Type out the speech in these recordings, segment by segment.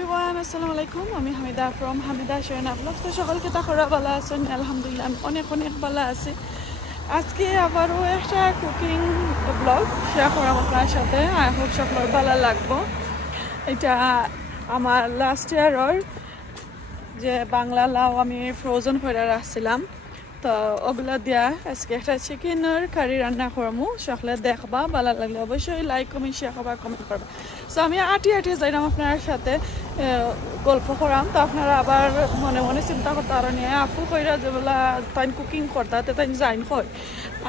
everyone, assalamu alaikum. আমি Hamida from hamidashuhenavlogs. তো সকলকে তাকরা ভালো আছেন? আলহামদুলিল্লাহ আমি অনেক ভালো আছি। আজকে আবারও একটা কুকিং ব্লগ শেয়ার করব আপনাদের সাথে। আই হোপ সকলের ভালো লাগবে। এটা আমার লাস্ট ইয়ারের যে বাংলা লাউ আমি ফ্রোজেন করে রাখছিলাম। তো ওগুলা দিয়া আজকে একটা চিকেনের কারি রান্না করবো। সকলে দেখবা, ভালো লাগলে অবশ্যই লাইক কমেন্ট শেয়ার করবা, কমেন্ট করবা। সো আমি আটি যাইলাম আপনার সাথে গল্প করাম। তো আপনারা আবার মনে মনে চিন্তা করতে আর নিয়ে আপু কইরা যে বলা তাই কুকিং করতা তাই যাইন হয়।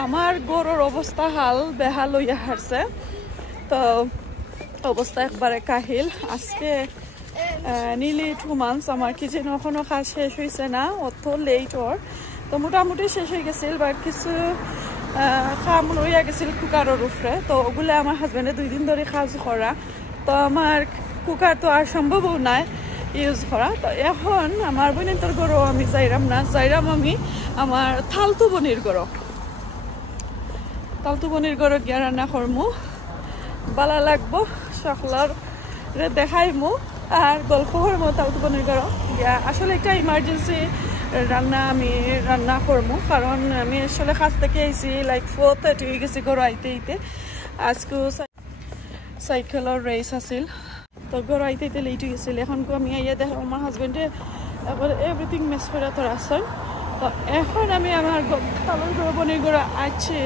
আমার গরুর অবস্থা হাল বেহাল হইয়া হারছে। তো অবস্থা একবারে কাহিল। আজকে নিলি 2 months আমার কিচেন এখনো কাজ শেষ হয়েছে না, অত লেট ওর। তো মোটামুটি শেষ হয়ে গেছিল, বাট কিছু কাম রইয়া গেছিল কুকারের উপরে। তো ওগুলো আমার হাজব্যান্ডে 2 দিন ধরে কাজ করা। তো আমার কুকার তো আর সম্ভবও নাই ইউজ করা। তো এখন আমার বোনের গরু আমি যাইরাম না, যাইরাম আমি আমার থালতু বনির গরু গিয়া রান্না করমু। ভালো লাগবো, সকলের দেখাইমু আর গল্প করবো তালতু বনির গরু গিয়া। আসলে একটা ইমার্জেন্সি আমি রান্না করবো, কারণ আমি আসলে কাজ থেকে আইসি লাইক 4:30 হয়ে গেছি গরু আইতে। আজকে সাইকেলের রেস আছিল, তো গরু আইতে লেট হয়ে গেছিল। এখন আমি আইয়া দেখো আমার হাজবেন্ডে একবার এভরিথিং মিস করে তোর আসেন। তো এখন আমি আমার তালের গরু বনির গরু আছে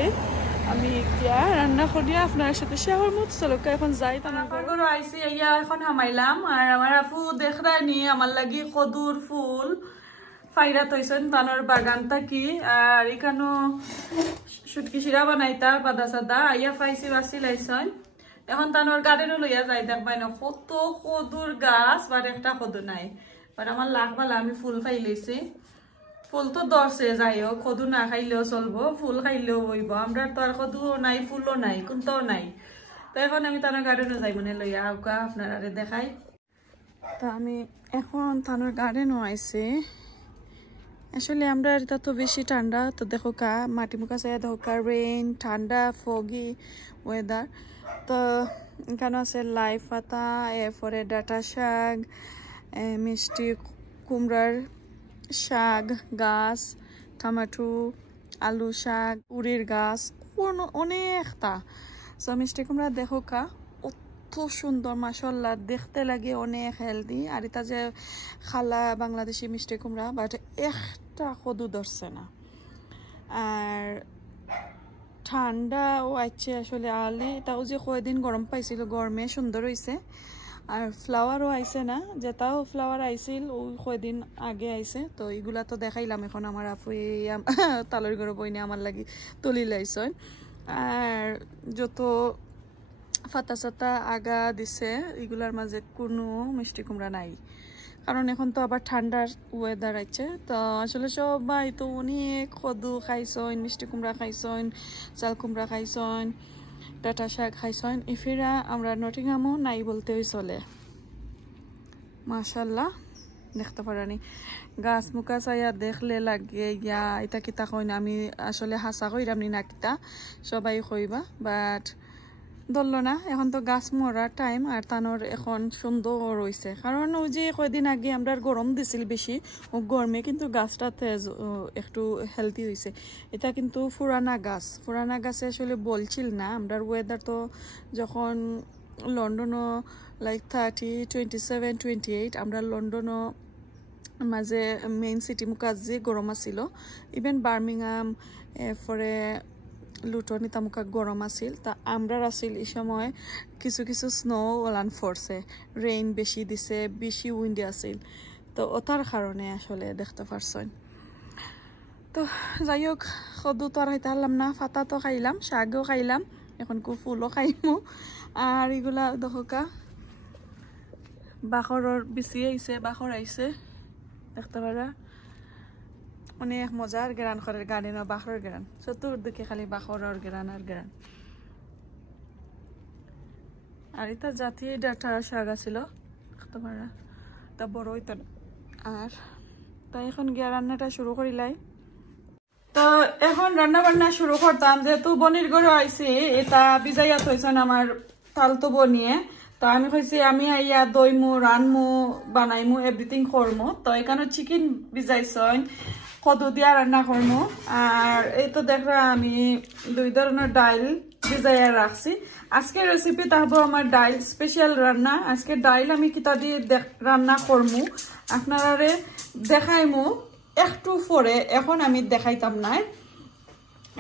আমি এতিয়া রান্না করিয়া আপনার সাথে শেয়ার করবো। চলকে এখন যাই। আমার গরু আইসি আইয়া এখন হামাইলাম। আর আমার আপু দেখরা নি আমার লাগি কদুর ফুল ফাইরা তৈছেন তানোর বাগান থাকি। আর এখানো সুটকি শিরা বানাইতা বাদা সাদা আইয়া ফাইসি বাসি লাইছেন। এখন তানোর গার্ডেনও লইয়া যাই দেখবাই না কত কদুর গাছ, বার একটা কদু নাই। বাট আমার লাগবালা আমি ফুল খাই লইছি। ফুল তো দরছে যাই হোক, কদু না খাইলেও চলবো, ফুল খাইলেও হইব। আমরা তো আর কদুও নাই, ফুলও নাই, কোনটাও নাই। তো এখন আমি তানোর গার্ডেনও যাই মানে লইয়া আউকা আপনারা দেখাই। তো আমি এখন তানোর গার্ডেনও আইছি। আসলে আমরা এটা তো বেশি ঠান্ডা। তো দেখো কা মাটি মুখা চাই দেখো কা রেইন, ঠান্ডা, ফগি ওয়েদার। তো এখানে আছে লাই পাতা, এরপরে ডাটা শাক, মিষ্টি কুমড়ার শাক গাছ, টমেটো, আলু শাক, উড়ির গাছ, অনেকটা। সো মিষ্টি কুমড়া দেখো কা অত সুন্দর, মাশাআল্লাহ দেখতে লাগে অনেক হেলদি। আর এটা যে খালা বাংলাদেশি মিষ্টি কুমড়া, বাট একটা কদু ধরছে না। আর ঠান্ডাও আছে আসলে আলি তাও যে কয়দিন গরম পাইছিল, গরমে সুন্দর হয়েছে। আর ফ্লাওয়ারও আইছে না, যেটাও ফ্লাওয়ার আইছিল ওই কয়দিন আগে আইছে। তো এইগুলা তো দেখাইলাম। এখন আমার আপু তালর গরু বইনে আমার লাগি তুলি লাইছেন। আর যত ফাতা সাতা আগা দিছে এগুলার মাঝে কোনো মিষ্টি কুমড়া নাই, কারণ এখন তো আবার ঠান্ডার ওয়েদার আছে। তো আসলে সবাই তো অনেক কদু খাইছেন, মিষ্টি কুমড়া খাইছেন, চাল কুমড়া খাইছেন, ডাটা শাক খাইছেন। এফিরা আমরা নটিংহামও নাই বলতেই চলে। মাশাআল্লাহ দেখতে পারানি গাছ মুখা চাইয়া দেখলে লাগে ইয়া এটা কিতা কই না। আমি আসলে হাসা কইরাম নি না কিতা, সবাই কইবা, বাট ধরল না। এখন তো গাছ মরার টাইম। আর তানোর এখন সুন্দর রয়েছে, কারণ ওই যে কয়দিন আগে আমরা গরম দিছিল বেশি, ও গরমে কিন্তু গাছটাতে একটু হেলদি হয়েছে। এটা কিন্তু পুরানা গাছে আসলে বলছিল না। আমরা ওয়েদার তো যখন লন্ডনও লাইক 30, 27, 28 আমরা লন্ডনও মাঝে মেইন সিটি মুখাত যে গরম আছিল, ইভেন বার্মিংহাম এরপরে লুটনি তামুকা গরম আছিল। তা আমরা আসিল এই সময় কিছু স্নো ওলান ফরছে, রেইন বেশি দিছে, বেশি উইন্ডি আছিল। তো ওটার কারণে আসলে দেখতে পারছেন। তো যাই হোক, কদু তো আর খাইতে পারলাম না, ফাতা তো খাইলাম, শাকও খাইলাম, এখন ফুলও খাইমু। আর এগুলা দহকা বাখরের বেশি আইছে, বাখর আইছে দেখতে পারা। অনেক মজার গেরান করে গার্ডেন, বাখরের গেরান চতুর্দিকে খালি বাখরের গেরান আর গেরান। আর এটা জাতীয় ডাটা শাক আছিল দেখতে পারা, তা বড় হইতো না। আর তাই এখন গিয়া রান্নাটা শুরু করিলাই। তো এখন রান্না বান্না শুরু করতাম, যেহেতু বনির গরু আইছি। এটা বিজাইয়া থইছেন আমার তালতো বনিয়ে। তো আমি কইছি আমি আইয়া দইমু রানমু বানাইমু এভরিথিং করমু তো এখানে চিকেন ভিজাইছন কদু দিয়া রান্না করমু আর এই তো দেখরা আমি 2 ধরনের ডাল ভিজাইয়া রাখছি আজকে রেসিপি তাহবো আমার ডাল স্পেশাল রান্না আজকে ডাল আমি কিতা দিয়ে রান্না করমু আপনারারে দেখাইমু একটু পরে এখন আমি দেখাইতাম না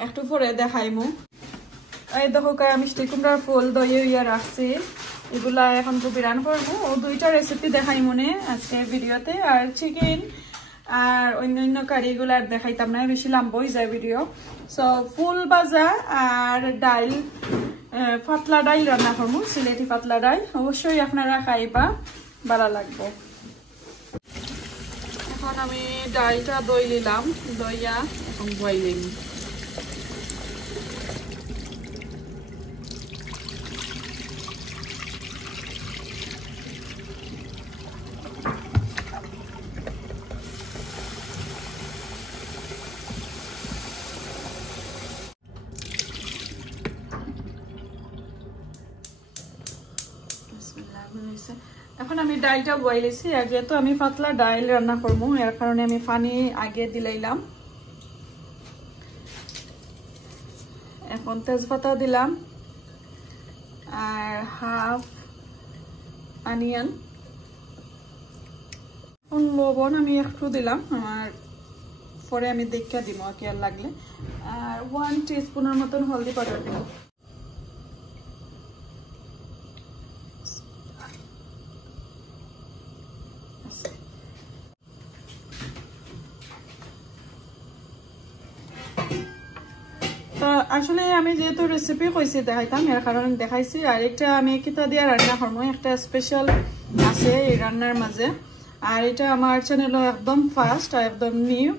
একটু পরে দেখাইমু এই দেখো আমি মিষ্টি কুমড়ার ফুল দই ইয়া রাখছি এগুলা এখন তো বিরান করবো ও 2টা রেসিপি দেখাই মনে আজকে ভিডিওতে আর চিকেন আর অন্যান্য কারিগুলো আর দেখাইতাম না বেশি লম্বা হয়ে যায় ভিডিও সো ফুল ভাজা আর ডাল পাতলা ডাল রান্না করবো সিলেটি পাতলা ডাল অবশ্যই আপনারা খাইবা ভালো লাগবে এখন আমি ডালটা দই নিলাম দইয়া এখন বইলিং এখন আমি ডালটা বয়েলেছি আর যেহেতু আমি পাতলা ডাল রান্না করবো এর কারণে আমি পানি আগে দিলাইলাম এখন তেজপাতা দিলাম আর হাফ অনিয়ন লবণ আমি একটু দিলাম আর পরে আমি দেখে দিব কি আর লাগলে আর 1 টিস্পুনের মতন হলদি পাউডার দিলাম আসলে আমি যেহেতু রেসিপি কইছি দেখাইতাম এর কারণে দেখাইছি আর একটা আমি কিতা দিয়া রান্না করবো একটা স্পেশাল আছে এই রান্নার মাঝে আর এটা আমার চ্যানেল একদম ফার্স্ট আর একদম নিউ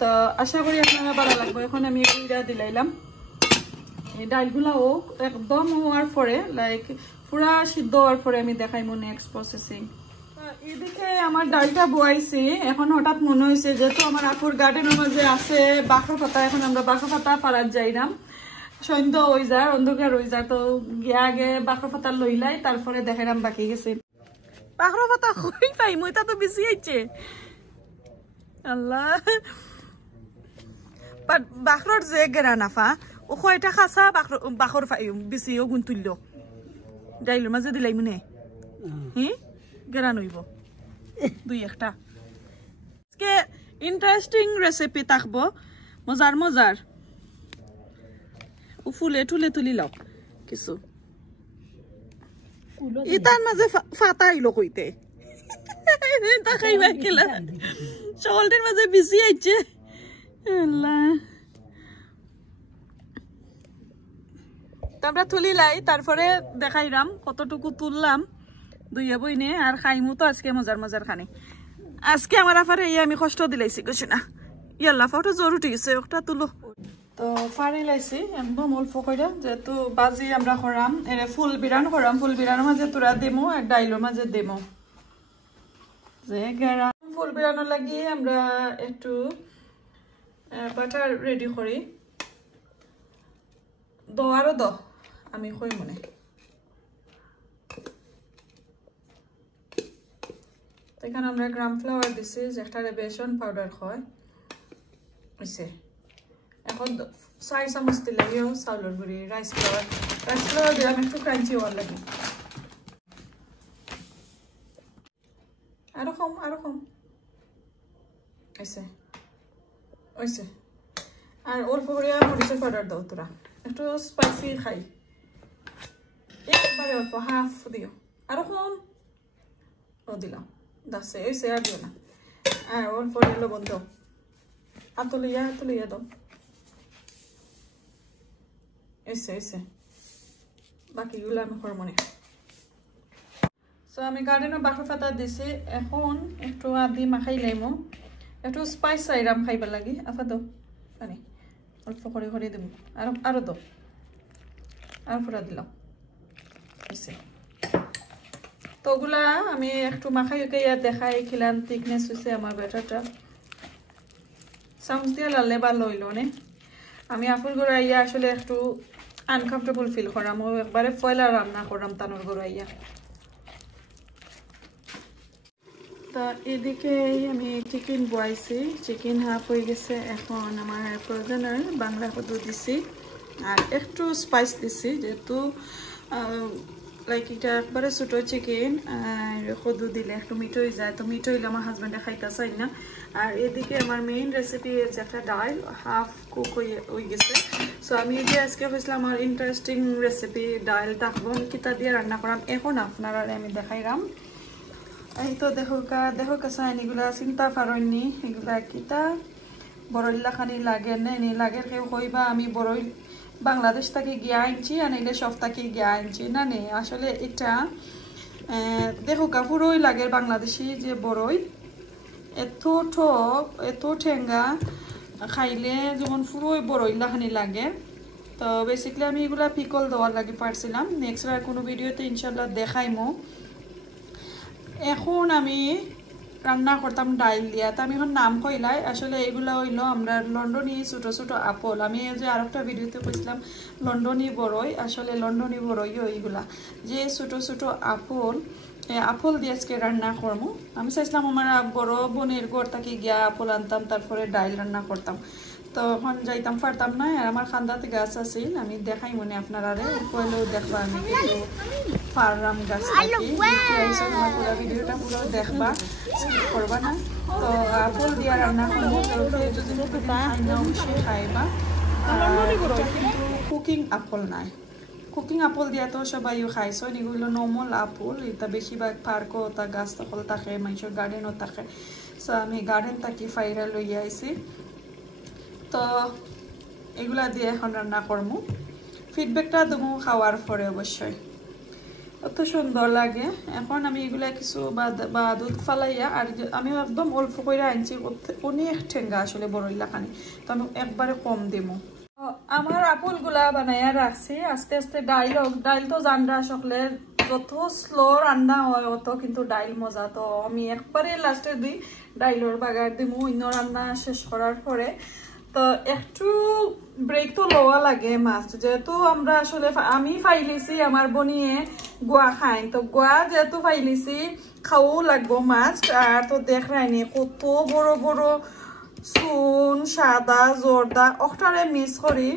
তো আশা করি আপনারা ভালো লাগবে এখন আমি এগুলা দিলাইলাম এই ডালগুলাও একদম হওয়ার পরে লাইক পুরা সিদ্ধ হওয়ার পরে আমি দেখাইমু নেক্সট প্রসেসিং এদিকে আমার ডালটা বয়াইছি এখন হঠাৎ মনে হয়েছে যেহেতু আমার আপুর গার্ডেনের মাঝে আছে বাঁকড়া পাতা এখন আমরা বাঁকড়া পাতা পাড়ার যাইলাম সন্ধ্যা হয়ে যায় অন্ধকার হয়ে যায় তো গিয়ে আগে বাঁকড়া পাতা লইলাই তারপরে দেখাইলাম বাকি গেছে বাঁকড়া পাতা কই পাই মই তা তো বেশি আইছে আল্লাহ বাঁকড়ার যে গেরা নাফা ও কয়টা খাসা বাঁকড় বেশি ও গুণ তুলল ডাইলের মাঝে দিলাই মনে হ্যাঁ গেরা নইব 2-1টা আজকে ইন্টারেস্টিং রেসিপি থাকবো মজার মজার ও ফুলে টুলে তুলি লও কিছু ইতার মাঝে ফাতা আইলো কইতে তা খাইবা গেলা সকলটির মাঝে বিসি আইছে আল্লাহ আমরা তুলিলাই তারপরে দেখাইলাম কতটুকু তুললাম দুইয়া বইনে আর খাইমু তো আজকে মজার মজার খানি আজকে আমার আফারে আমি কষ্ট দিলাইছি গেছি না ইয়াল্লা ফটো জরুরি গেছে একটা তুলো তো ফাড়ি লাইছি একদম অল্প করে যেহেতু বাজি আমরা করাম এরে ফুল বিরান করাম ফুল বিরানোর মাঝে তোরা দেমো আর ডাইলোর মাঝে দেমো যে গেরা ফুল বিরানোর লাগিয়ে আমরা একটু বাটার রেডি করি আরো আমি কই মনে এখানে আমরা গ্রাম ফ্লাওয়ার দিছি যেটা বেসন পাউডার হয় হইছে এখন 4 চামচ দিলেও চাউলের গুঁড়ি রাইস ফ্লাওয়ার দিলাম একটু ক্রাঞ্চি হওয়ার লাগে আরো কম হইছে আর অল্প করে মরিচের পাউডার দাও তোরা একটু স্পাইসি খাই একবারে অল্প হাফ দিও আরো কম ও দিলাম দাসে হইছে আর দিও না আর অল্প লবণ দাও আতলিয়া দাও হইছে বাকিগুলো আমি করবো না সো আমি গার্ডেনের বাঁকড়া পাতা দিছি এখন একটু আদি মাখাই লাইমো একটু স্পাইস চাইরাম খাইবার লাগি আফা দাও পানি অল্প করে দেব আরো দাও আর পুরা দিলাম হইছে তো ওগুলা আমি একটু মাখাই দেখাই খিলান থিকনেস হয়েছে আমার ব্যাটারটা চামচ দিয়ে লালে বা লইল নে আমি আপুর ঘরে আইয়া আসলে একটু আনকমফর্টেবল ফিল করাম ও একবারে পয়লা রান্না করাম তানোর ঘরে আইয়া তো এদিকে আমি চিকেন বয়েছি, চিকেন হাফ হয়ে গেছে। এখন আমার ফ্রোজেনের বাংলা কদু দিছি আর একটু স্পাইস দিছি, যেহেতু লাইক এটা একবারে ছোটো চিকেন আর কদু দিলে একটু মিঠো হয়ে যায়, তো মিঠো হইলে আমার হাজব্যান্ডে খাইতে চাই না। আর এদিকে আমার মেইন রেসিপি যে একটা ডাল হাফ কুক হয়ে গেছে। সো আমি যে আজকে হয়েছিলাম আমার ইন্টারেস্টিং রেসিপি ডাল তাকবো কিতা দিয়ে রান্না করাম এখন আপনারা আমি দেখাইলাম। এই তো দেখো কাছাইন এগুলা চিন্তা পারইনি, এগুলা কিতা বড়ইলা খানি লাগে না নি লাগে কেউ কইবা আমি বড়ই বাংলাদেশ থেকে গিয়া আনছি আর নাইলে সব থেকে গিয়া আনছি না নে। আসলে এটা দেখো পুরোই লাগে বাংলাদেশি যে বড়ই, এত ঠক এত ঠেঙ্গা খাইলে যেমন পুরোই বড়ইলা খানি লাগে। তো বেসিক্যালি আমি এগুলা পিকল দেওয়ার লাগে পারছিলাম, নেক্সট আর কোনো ভিডিওতে ইনশাল্লাহ দেখাইমো। এখন আমি রান্না করতাম ডাইল দিয়া, তো আমি এখন নাম কইলাই। আসলে এগুলা হইলো আমরা লন্ডনী ছোটো ছোটো আপল, আমি যে আরেকটা ভিডিওতে কইছিলাম লন্ডনী বড়ই, আসলে লন্ডনী বড়ই এইগুলা যে ছোটো ছোটো আপল দিয়ে আজকে রান্না করবো। আমি চাইছিলাম আমার বড় বোনের ঘর থেকে গিয়া আপল আনতাম তারপরে ডাইল রান্না করতাম, তো এখন যাইতাম পারতাম না। আর আমার খান্দাতে গাছ আছিল, আমি দেখাই মনে আপনারা কইলেও দেখবা আমি কিন্তু ফার্রাম গাছ থাকি। আমার পুরো ভিডিওটা পুরো দেখবা, স্কিপ করবা না। তো আপল দিয়া রান্না করবো, যদি অবশ্যই খাইবা। কিন্তু কুকিং আপল নাই, কুকিং আপল দিয়া তো সবাই খাইছো, এগুলো নর্মাল আপল। এটা বেশিরভাগ পার্কও তা গাছ তকল থাকে, মানুষের গার্ডেনও থাকে। সো আমি গার্ডেন থাকি ফাইরা লইয়া আইছি, তো এগুলা দিয়ে এখন রান্না করবো। ফিডব্যাকটা দেবো খাওয়ার পরে অবশ্যই, অত সুন্দর লাগে। এখন আমি এগুলা কিছু বা দুধ ফালাইয়া আর আমি একদম অল্প করে আনছি, অনেক ঠেঙ্গা আসলে বড়ইলা খানি, তো আমি একবারে কম দেবো। আমার আপলগুলা বানাইয়া রাখছি, আস্তে আস্তে ডাইল তো জানরা সকলে যত স্লো রান্না হয় অত কিন্তু ডাইল মজা। তো আমি একবারে লাস্টে দিই ডাইলর বাগার দিমু অন্য রান্না শেষ করার পরে। তো একটু ব্রেক তো লওয়া লাগে মাছ, যেহেতু আমরা আসলে আমি ফাইলিছি আমার বনিয়ে গোয়া খাই, তো গোয়া যেহেতু ফাইলিছি খাওয়াও লাগবো মাছ। আর তো দেখায়নি কত বড় বড় চুন সাদা জর্দা অক্টারে মিস করি।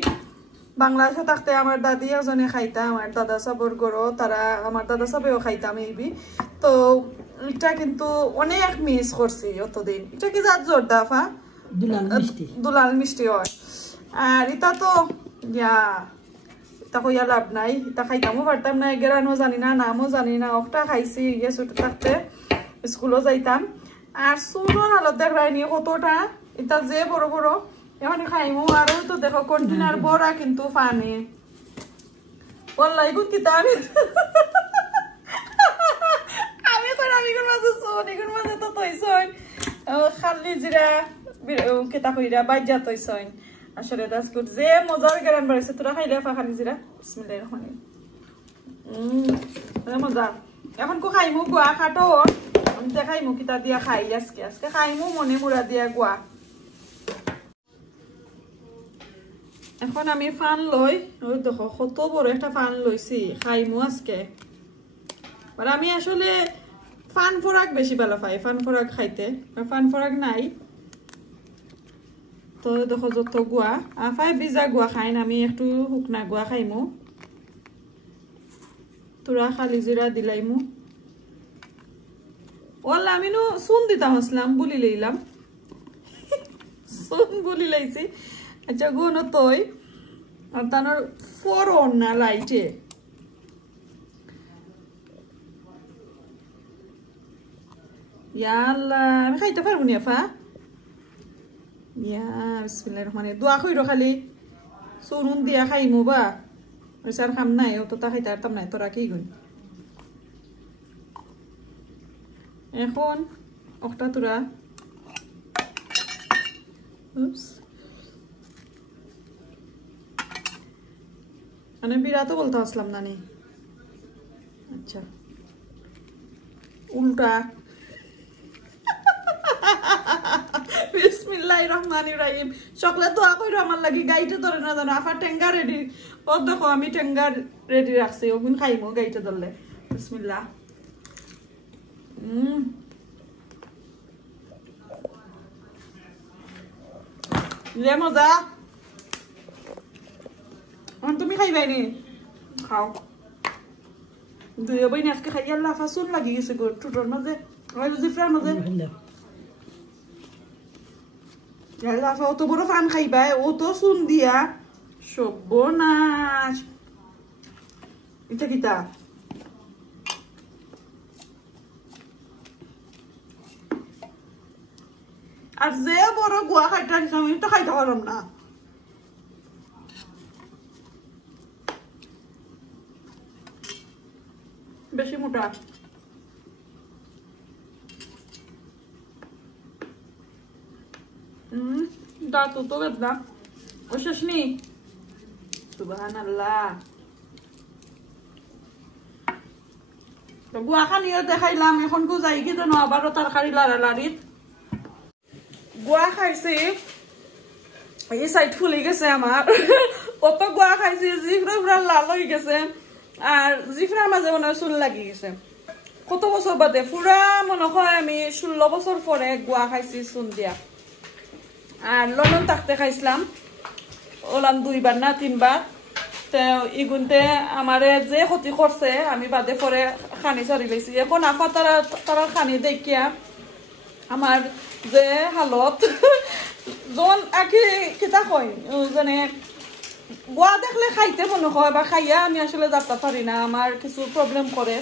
বাংলাদেশে থাকতে আমার দাদি এজনে খাইতাম, আমার দাদা সাবর গরো তারা আমার দাদা সাবেও খাইতাম এইবি। তো এটা কিন্তু অনেক মিস করছি অতদিন। এটা কি জাত জর্দা ফা দুলাল মিষ্টি হয়। আর এটা তো এটা কইয়া লাভ নাই, এটা খাইতামও পারতাম না, গেরানো জানি না নামও জানি না। একটা খাইছি ইয়ে ছোট থাকতে স্কুলও যাইতাম। আর চুনোর হালত দেখায়নি কতটা, এটা যে বড় বড় এখন খাইমু। আর তো দেখো কন্টেনার বড়া কিন্তু পানি বললাই গুণ কিতা আমি আমি তো আমিগুর মাঝে শোন এগুর মাঝে তো তৈছন খালি জিরা কেতা কইরা বাইজা তৈছন। আসলে দাসকুট যে মজার গেরান বাড়িছে, তোরা খাইলে খালি জিরা বিসমিল্লাহির রহমানির রহিম মজা। এখন কো খাইমু গোয়া খাটো দেখাইমু কিতা দিয়া খাই। আজকে খাইমু মনে মুড়া দিয়া গোয়া। এখন আমি ফান লই, ওই দেখো কত বড় একটা ফান লইছি, খাইমু আজকে। আর আমি আসলে ফান ফরাক বেশি ভালো পাই, ফান ফরাক খাইতে, ফান ফরাক নাই। তো দেখো যত গুয়া আফাই ভিজা গুয়া খাইন, আমি একটু শুকনা গুয়া খাইমু। তোরা খালি জিরা দিলাইমু। ওলা আমি নো চুন দিতাম আসলাম বুলি লইলাম, চুন বুলি লাইছি। আচ্ছা গুণ তৈ আর তানোর ফোরন না লাইটে ইয়াল্লা আমি খাইতে পারবো নি আফা। ইয়া বিসমিল্লাহির রহমানির দোয়া কইরো খালি চুন দিয়া খাইমু বা আর খাম নাই ও তো তা খাইতে পারতাম নাই। তোরা কি গুণ এখন একটা তোরা মানে বিরাটও বলতে আসলাম নানি। আচ্ছা উল্টা বিসমিল্লাহির রহমানির রহিম। সকলে দোয়া কইরো আমার লাগি, গাইতে ধরে না জানো আফা টেঙ্গা রেডি। ও দেখো আমি টেঙ্গা রেডি রাখছি, ওগুন খাইমু গাইতে ধরলে। বিসমিল্লাহ। যে মজা তুমি খাইবাই নি খাও দুই বই আজকে খাই লাফা চুন লাগি গেছে গো ঠোঁটর মাঝে জিফরার মাঝে লাফা অত বড় ফান খাইবাই ও তো চুন দিয়া সর্বনাশ এটা কিতা আর যে বড় গুয়া খাইতে আমি তো খাইতে পারলাম না বেশি মোটা দাঁত তো বেদনা ও শেষ নি সুবহানাল্লাহ তো গুয়া খানিও দেখাইলাম এখন কো যাই কি জানো আবারও তরকারি লাড়ালাড়িত গুয়া খাইছি এই সাইড ফুলে গেছে আমার কত গুয়া খাইছি জিফরা পুরা লাল হয়ে গেছে আর জিফরার মাঝে মনে চুল লাগি গেছে কত বছর বাদে পুরা মনে হয় আমি 16 বছর পরে গুয়া খাইছি চুন দিয়া আর লন্ডন থাকতে খাইছিলাম ওলাম 2 বার না 3 বার তো ইগুনতে আমারে যে ক্ষতি করছে আমি বাদে পরে খানি চড়ি লেছি এখন আপা তারা খানি দেখিয়া আমার যে হালত জন আকি কিতা কই জানে গোয়া দেখলে খাইতে মনে হয় বা খাইয়া আমি আসলে যাতে পারি না আমার কিছু প্রবলেম করে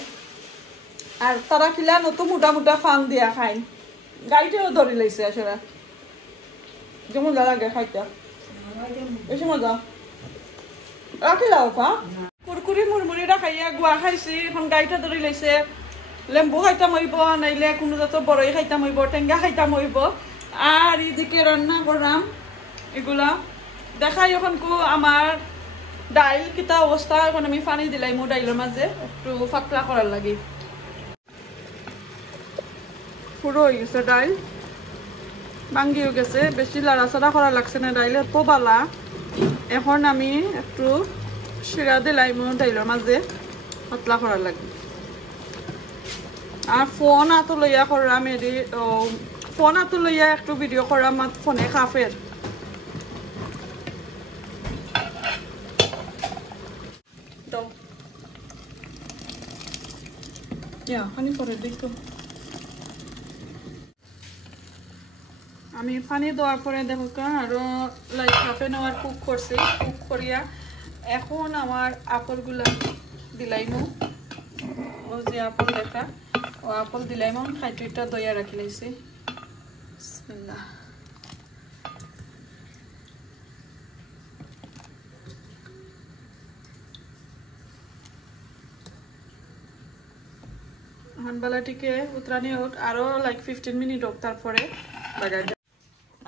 আর তারা কিলা নতো মোটা মোটা ফাং দিয়া খাই গাড়িটাও ধরে লাইছে আসলে যেমন লাগে খাইতে বেশি মজা রাখিলাও পা কুরকুরি মুরমুরিরা খাইয়া গোয়া খাইছি এখন গাড়িটা ধরে লাইছে লেম্বু খাইতাম হইব নাইলে কোনো জাতের বড়ই খাইতাম হইব টেঙ্গা খাইতাম হইব আর এদিকে রান্না করলাম এগুলা দেখাই এখন কো আমার ডাইল কিতা অবস্থা এখন আমি পানি দিলাই মো ডাইলের মাঝে একটু পাতলা করার লাগি পুরো হয়ে গেছে ডাইল ভাঙ্গিও গেছে বেশি লাড়াচাড়া করা লাগছে না ডাইল এত বালা এখন আমি একটু শিরা দিলাই মো ডাইলের মাঝে পাতলা করার লাগি আর ফোন আতো লইয়া করলাম এদি ফোন আতো লইয়া একটু ভিডিও করলাম ফোনে খাফের পানি পরে দেখতো আমি পানি দেওয়ার পরে দেখো আরো like half an hour cook করছি কুক করিয়া এখন আমার আপেলগুলা দিলাইমু ও যে আপেল দেখা ও আপেল দিলাইমু খাইটুইটা দইয়া রাখি লাইছি বিসমিল্লাহ হানবালাটিকে উতরানি হোক আরো লাইক 15 মিনিট হোক তারপরে লাগাই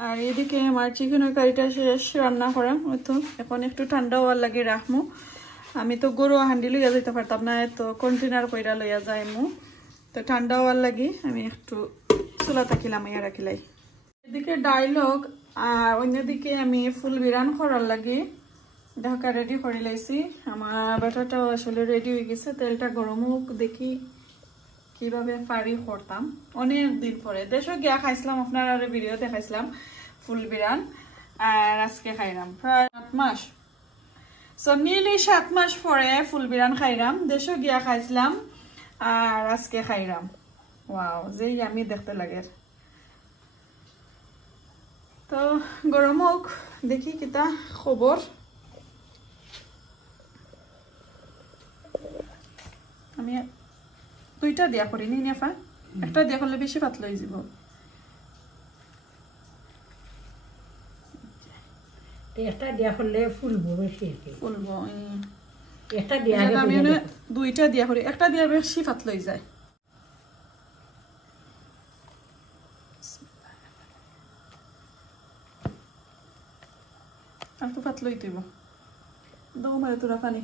আর এদিকে আমার চিকেনের কারিটা শেষ রান্না করা হয়তো এখন একটু ঠান্ডা হওয়ার লাগে রাখমু আমি তো গরু হান্ডি লইয়া যাইতে পারতাম না তো কন্টেনার কইরা লইয়া যাইমু তো ঠান্ডা হওয়ার লাগি আমি একটু চুলা তাকিলাম ইয়া রাখিলাই এদিকে ডাইলগ আর অন্যদিকে আমি ফুল বিরান করার লাগি ঢাকা রেডি করে লাইছি আমার ব্যাটারটাও আসলে রেডি হয়ে গেছে তেলটা গরম হোক দেখি কিভাবে পারি করতাম অনেক দিন পরে দেশে গিয়া খাইছিলাম আপনার আর ভিডিও দেখাইছিলাম ফুল বিরান আর আজকে খাইলাম প্রায় 7 মাস সো নিলি 7 মাস পরে ফুল বিরান খাইলাম দেশে গিয়া খাইছিলাম আর আজকে খাইলাম ওয়াও যে আমি দেখতে লাগে তো গরম হোক দেখি কিতা খবর আমি দুইটা দিয়া করি নি নেফা একটা দিয়া করলে বেশি পাতলা হয়ে যাব একটা দিয়া করলে ফুলবো বেশি ফুলবো একটা দিয়া আমি দুইটা দিয়া করি একটা দিয়া বেশি পাতলা হয়ে যায় আর তো পাতলা হইতেইব দাও মারে তোরা পানি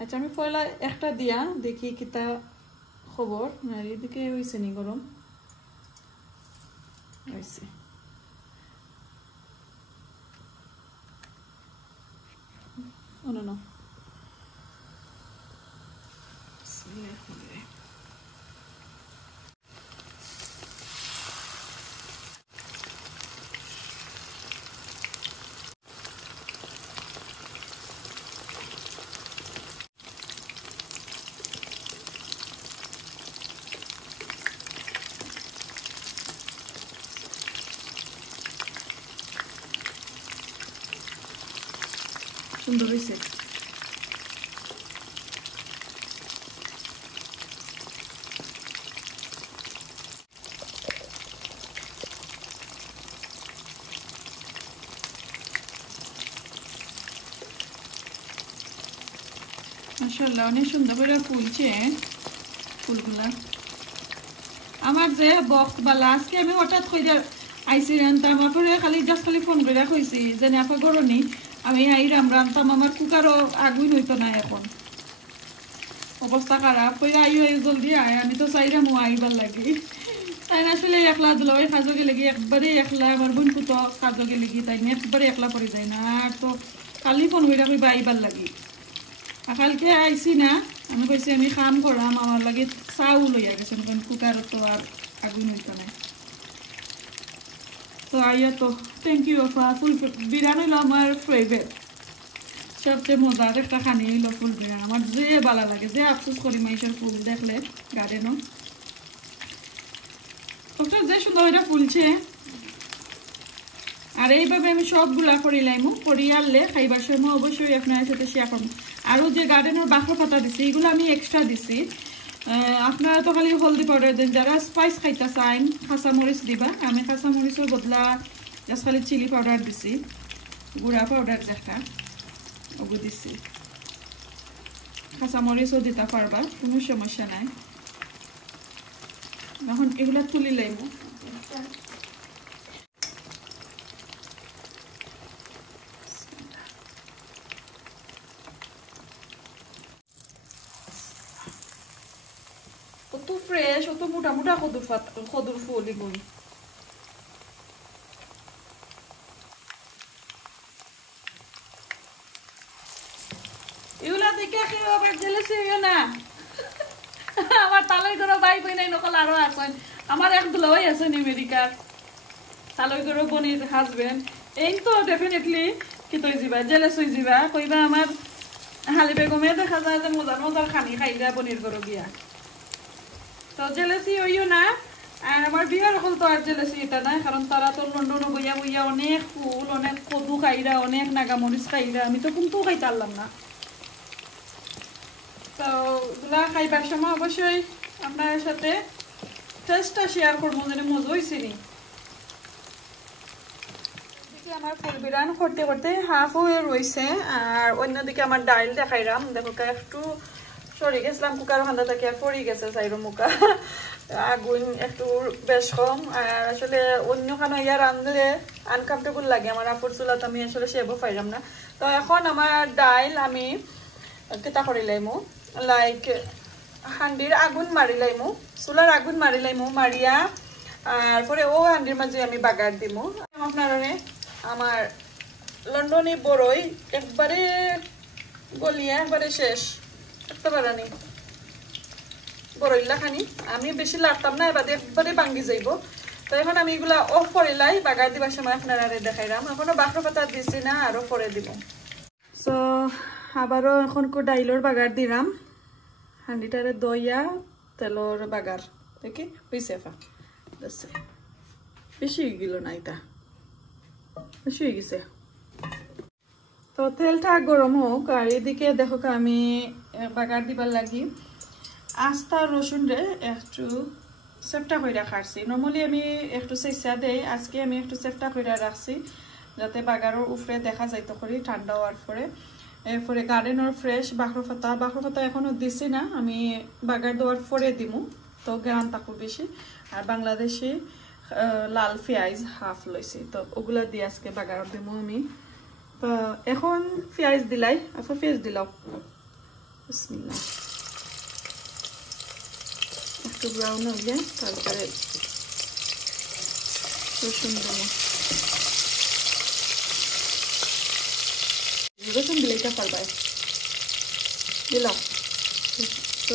আচ্ছা আমি পয়লা একটা দিয়া দেখি কিতা খবর আর এদিকে হইছে নি গরম হইছে Oh no. সুন্দর হয়েছে। মাশাআল্লাহ অনেক সুন্দর করে ফুলছে ফুলগুলা। আমার যে বক্স বালা আজকে আমি হঠাৎ কইরা আইসি রান্তাম, আপরে খালি জাস্ট খালি ফোন করে কইছি যে আপা গরনি আমি আইরাম রান্তাম, আমার কুকারও আগুন হইতো না, এখন অবস্থা খারাপ কইরা আইও জলদি আয়, আমি তো চাইরাম আইবার লাগে। তাই আসলে একলা দুলাভাই কাজকে লেগে একবারে একলা, আমার বোন পুতো কাজকে লেগে তাই একবারে একলা পড়ে যায় না, আর তো কালি ফোন কইরা কইবা আইবার লাগে। কালকে আইসি না, আমি কইছি আমি কাম করাম, আমার লাগে চাউল লইয়া গেছে, কুকার তো আর আগুন হইতো না। তো আইয়া তো থ্যাংক ইউ আপা। ফুল বিরান হইলো আমার ফেভারিট, সবচেয়ে মজার একটা খানি হইলো ফুল বিরান। আমার যে ভালো লাগে, যে আফসোস করি মাইশের ফুল দেখলে গার্ডেনও যে সুন্দর এটা ফুলছে। আর এইভাবে আমি সবগুলা করিলাইমু, করিয়ালে খাইবার সময় অবশ্যই আপনার সাথে শেয়ার করবো। আরও যে গার্ডেনের বাখর পাতা দিছি এগুলো আমি এক্সট্রা দিছি, আপনারা তো খালি হলদি পাউডার দেন, যারা স্পাইস খাইতে চান কাঁচামরিচ দিবা, আমি কাঁচামরিচের বদলা জাস্ট খালি চিলি পাউডার দিছি, গুঁড়া পাউডার যেটা ওগুলো দিছি। কাঁচামরিচও দিতে পারবা, কোনো সমস্যা নাই। এখন এগুলা তুলি লাইব। কত ফ্রেশ, কত মোটা মোটা কদুর ফুল এগুলো। এগুলা দেখে কেউ আবার জেলেসি হইও না। আমার তালই গরো ভাই বই নাই নকল আরো আছেন, আমার এক দুলাভাই আছেন আমেরিকার, তালই গরো বনির হাজবেন্ড। এই তো ডেফিনেটলি কি তৈ যাবা, জেলেস হয়ে যাবা, কইবা আমার হালি বেগমে দেখা যায় যে মজার মজার খানি খাইলা বনির গরো গিয়া। তো জেলেসি হইও না। আর আমার বিয়ার হল তো আর জেলেসি এটা না, কারণ তারা তো লন্ডনে বইয়া বইয়া অনেক ফুল, অনেক কদু খাইরা, অনেক নাগামরিচ খাইরা, আমি তো কিন্তু খাইতে পারলাম না। তো এগুলা খাইবার সময় অবশ্যই আপনার সাথে টেস্টটা শেয়ার করবো, যেন মজা হয়েছে নি। আমার ফুল বিরান করতে করতে হাফ হয়ে রয়েছে, আর অন্যদিকে আমার ডাইল দেখাইলাম। দেখো একটু সরি গেছিলাম কুকার খান্দা থেকে, আর পড়ে গেছে চাইরো মুখা, আগুন একটু বেশ কম। আর আসলে অন্য খানা ইয়ার রান্ধলে আনকমফর্টেবল লাগে আমার, আপুর চুলাত আমি আসলে সেবো পাইলাম না। তো এখন আমার ডাইল আমি কেটা করে লাইমু, লাইক হান্ডির আগুন মারি লাইমু, চুলার আগুন মারি লাইমু, মারিয়া আর পরে ও হান্ডির মাঝে আমি বাগার দিমু। আপনারা আমার লন্ডনে বড়ই একবারে গলিয়া একবারে শেষ করতে পারানি বড়ইলা খানি, আমি বেশি লাড়তাম না, এবার একবারে ভাঙ্গি যাইব। তো এখন আমি এগুলা অফ করে লাই, বাগার দিবার সময় আপনারা দেখাইলাম। এখনো বাখর পাতা দিছি না, আরো পরে দিব। সো আবারও এখন ডাইলর বাগার দিলাম, হান্ডিটারে দইয়া তেলর বাগার দেখি হয়েছে বেশি গেল না, এটা বেশি হয়ে গেছে। তো তেলটা গরম হোক, আর এদিকে দেখো আমি বাগার দিবার লাগি আস্তা রসুন রে একটু সেপটা করে রাখছি। নর্মালি আমি একটু চেষ্টা দেই, আজকে আমি একটু সেপটা করে রাখছি যাতে বাগারের উপরে দেখা যাইতো করি ঠান্ডা হওয়ার পরে। এরপরে গার্ডেনের ফ্রেশ বাখর পাতা এখনো দিছি না, আমি বাগার দেওয়ার পরে দিমু, তো গ্রান থাকবো বেশি। আর বাংলাদেশি লাল পেঁয়াজ হাফ লইছি, তো ওগুলা দিয়ে আজকে বাগার দিমু আমি। তো এখন পেঁয়াজ দিলাই, আপনার পেঁয়াজ দিলাও, বিসমিল্লাহ। একটু ব্রাউন হইলে তারপরে রসুন দেবো, রসুন দিলে এটা পারবাই দিলাম, তো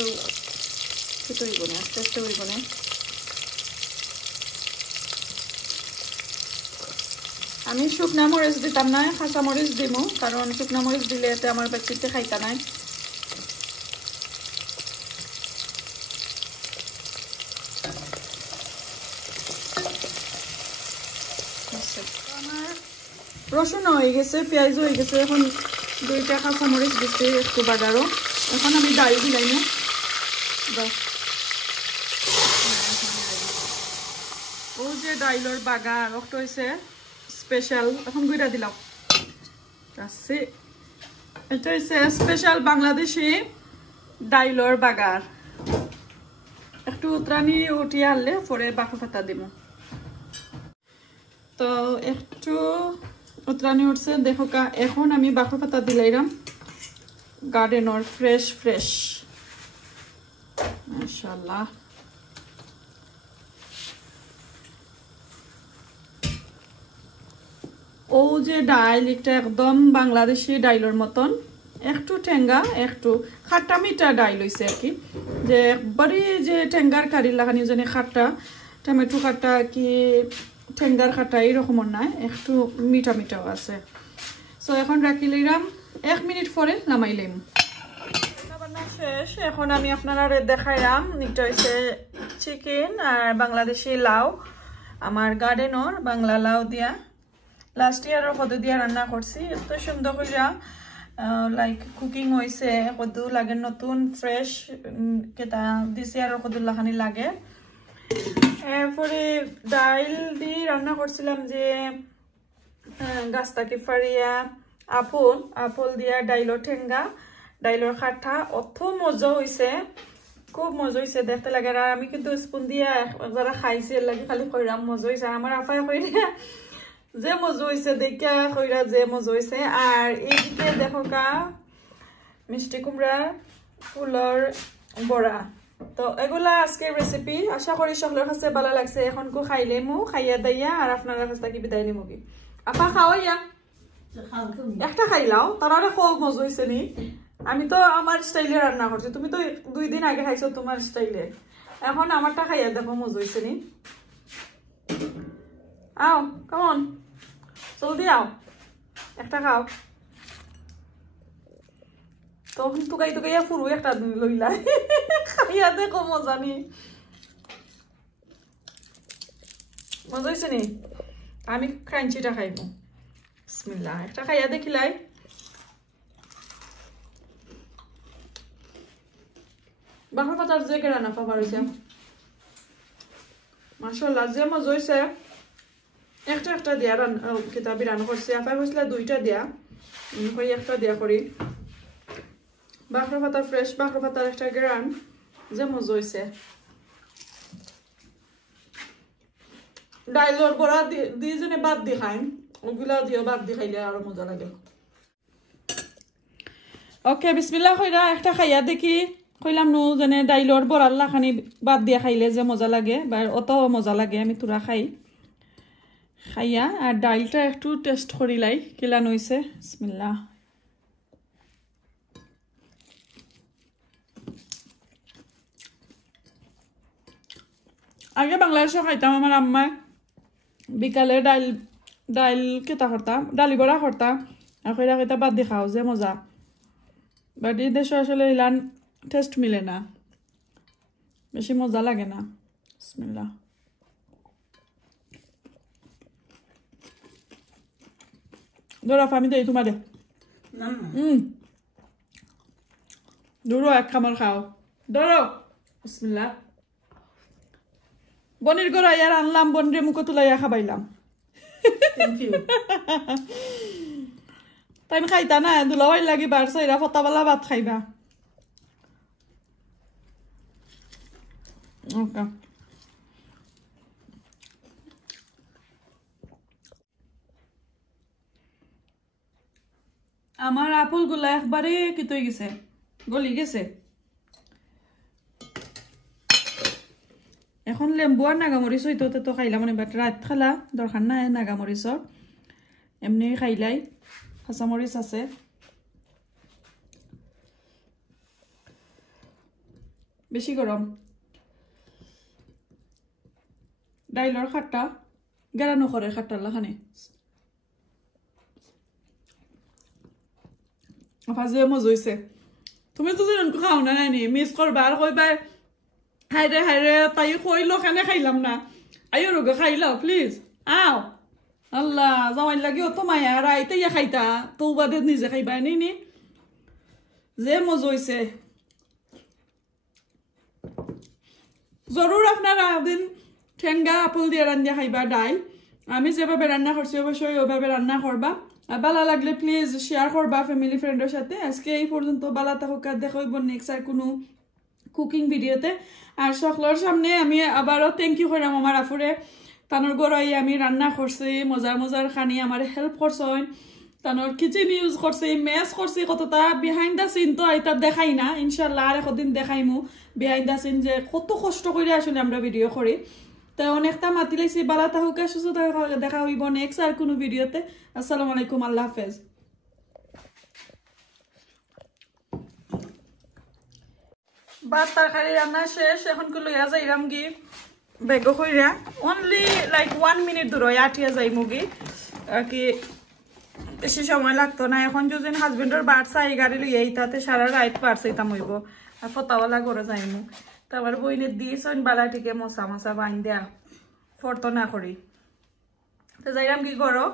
সেটা হইব না, আস্তে আস্তে হইব না। আমি শুকনা মরিচ দিতাম না, কাঁচা মরিচ দিব, কারণ শুকনা মরিচ দিলে এতে আমার বাচ্চিতে খাইতা নাই। আমার রসুন হয়ে গেছে, পেঁয়াজ হয়ে গেছে, এখন দুইটা কাঁচামরিচ দিছি একটু বাগারও এখন আমি ডাইল দিলাই না ও যে ডাইলর বাগার রক্ত হয়েছে স্পেশাল এখন গুইরা দিলাম আছে এটা হচ্ছে স্পেশাল বাংলাদেশি ডাইলর বাগার একটু উতরানি উঠিয়ে আনলে পরে বাকু পাতা দিব তো একটু উতরানি উঠছে দেখো কা এখন আমি বাকু পাতা দিলাইরাম গার্ডেনর ফ্রেশ ফ্রেশ মাশাআল্লাহ ও যে ডাইল এটা একদম বাংলাদেশি ডাইলের মতন একটু ঠেঙ্গা একটু খাট্টা মিঠা ডাইল হইছে আর কি যে একবারে যে ঠেঙ্গার কারি লাগানি জনে খাট্টা টমেটো খাট্টা কি ঠেঙ্গার খাট্টা এইরকমের নাই একটু মিঠা মিঠাও আছে সো এখন রাখি লইলাম 1 মিনিট পরে নামাইলাম রান্না শেষ এখন আমি আপনারা দেখাইলাম এটা হইছে চিকেন আর বাংলাদেশি লাউ আমার গার্ডেনর বাংলা লাউ দিয়া লাস্ট ইয়ারের কত দিয়া রান্না করছি এত সুন্দর কইরা লাইক কুকিং হইছে কত লাগে নতুন ফ্রেশ কেটা দিস ইয়ারের কত লাখানি লাগে এরপরে ডাইল দি রান্না করছিলাম যে গাছটাকে ফাড়িয়া আপল দিয়া ডাইলর ঠেঙ্গা ডাইলর খাটা অত মজা হইছে খুব মজা হইছে দেখতে লাগে আর আমি কিন্তু স্পুন দিয়া যারা খাইছে লাগে খালি কইরাম মজা হইছে আমার আফাই কইরা যে মজা হইছে দেখা কইরা যে মজা হইছে আর এইদিকে দেখো কা মিষ্টি কুমড়া ফুলর বড়া তো এগুলা আজকে রেসিপি আশা করি সকলের কাছে ভালো লাগছে এখন কো খাইলে মু খাইয়া দাইয়া আর আপনারা কাছে কি বিদায় নিমু কি আপা খাওয়াইয়া একটা খাইলাও তারারে খুব মজা হইছে নি আমি তো আমার স্টাইলে রান্না করছি তুমি তো 2 দিন আগে খাইছো তোমার স্টাইলে এখন আমারটা খাইয়া দেখো মজা হইছে নি আও কাম অন জলদি আও একটা খাও তখন টুকাইয়া ফুরু একটা লইলা খাইয়া দেখো মজা নি মজা হয়েছে নি আমি ক্রাঞ্চিটা খাইব বিসমিল্লাহ একটা খাইয়া দেখিলাই বাকর পাতার যে কেনা না পাবার হয়েছে মাশাআল্লাহ যে মজা হয়েছে একটা দিয়া কিতাবি রান্না করছি আপা কইছিল 2টা দিয়া কই একটা দিয়া করি বাকর পাতার ফ্রেশ বাকর পাতার একটা গ্রান যে মজা হইছে ডাইলর বড়া দিয়ে জনে বাদ দি খাই ওগুলা দিয়ে বাদ দি খাইলে আরো মজা লাগে ওকে বিসমিল্লাহ কইরা একটা খাইয়া দেখি কইলাম নো জনে ডাইলর বড়ার লাখানি বাদ দিয়া খাইলে যে মজা লাগে বা অত মজা লাগে আমি তুরা খাইয়া আর ডাইলটা একটু টেস্ট করিলাই কিলান হইছে বিসমিল্লাহ আগে বাংলাদেশে খাইতাম আমার আম্মা বিকালে ডাইল কেতা করতাম ডালি বড়া করতাম আর কইরা কইতা বাদ দি খাও যে মজা বাট এই দেশে আসলে ইলান টেস্ট মিলে না বেশি মজা লাগে না বিসমিল্লাহ ধরো আমি দেই তোমাদের ধরো এক খামার খাও ধরো বিসমিল্লাহ বনির গড়াইয়া আনলাম বনরে মুখে তুলাইয়া খাবাইলাম তাই খাইতা না দুলাওয়াই লাগি বার সাইরা ফতাবালা ভাত খাইবা ওকে আমার আপেল গুলা একবারে কিতই গেছে গলি গেছে এখন লেম্বু আর নাগামরিচ হইতো তো খাইলাম মানে বাট রাত খালা দরকার নাই নাগামরিচর এমনি খাইলাই কাঁচামরিচ আছে বেশি গরম ডাইলর খাট্টা গেরানো করে খাট্টার লাখানে আফাজে মজা হইছে তুমি তো যেন খাও না নাইনি মিস করবা আর কইবা হাইরে তাই কইলো কেনে খাইলাম না আইও রোগে খাইলাও প্লিজ আও আল্লাহ জামাই লাগি অত মায়া রাইতে ইয়া খাইতা তো বাদে নিজে খাইবা নি যে মজা হইছে জরুর আপনারা একদিন ঠেঙ্গা আপল দিয়ে রান্না খাইবা ডাইল আমি যেভাবে রান্না করছি অবশ্যই ওইভাবে রান্না করবা ভালো লাগলে প্লিজ শেয়ার করবা ফ্যামিলি ফ্রেন্ডের সাথে আজকে এই পর্যন্ত ভালো থাকুক আর দেখা হইব নেক্সট আর কোনো কুকিং ভিডিওতে আর সকলের সামনে আমি আবারও থ্যাংক ইউ করাম আমার আফুরে তানোর গড়াই আমি রান্না করছি মজার মজার খানি আমার হেল্প করছেন তানোর কিচেন ইউজ করছি মেস করছি কতটা বিহাইন্ড দ্য সিন তো এটা দেখাই না ইনশাল্লাহ আর একদিন দেখাইমু বিহাইন্ড দ্য সিন যে কত কষ্ট করে আসলে আমরা ভিডিও করি তো অনেকটা মাতি লাইছি বালা থাকুক সুস্থ দেখা হইব নেক্সট আর কোনো ভিডিওতে আসসালামু আলাইকুম আল্লাহ হাফেজ ভাত তরকারি রান্না শেষ এখন কি লইয়া যাইরাম গি বেগ কইরা অনলি লাইক 1 মিনিট দূর আটিয়া যাই মুগি কি বেশি সময় লাগতো না এখন যদি হাজবেন্ডের বাড়ছে এই গাড়ি লইয়া ইতাতে সারা রাইট পারছে ইতাম হইব আর ফতাওয়ালা করে যাইমু তারপর বইনে দিয়েছেন বালাটিকে মশা মশা বাইন দেয়া ফর্ত না করি তো যাইরাম কি করো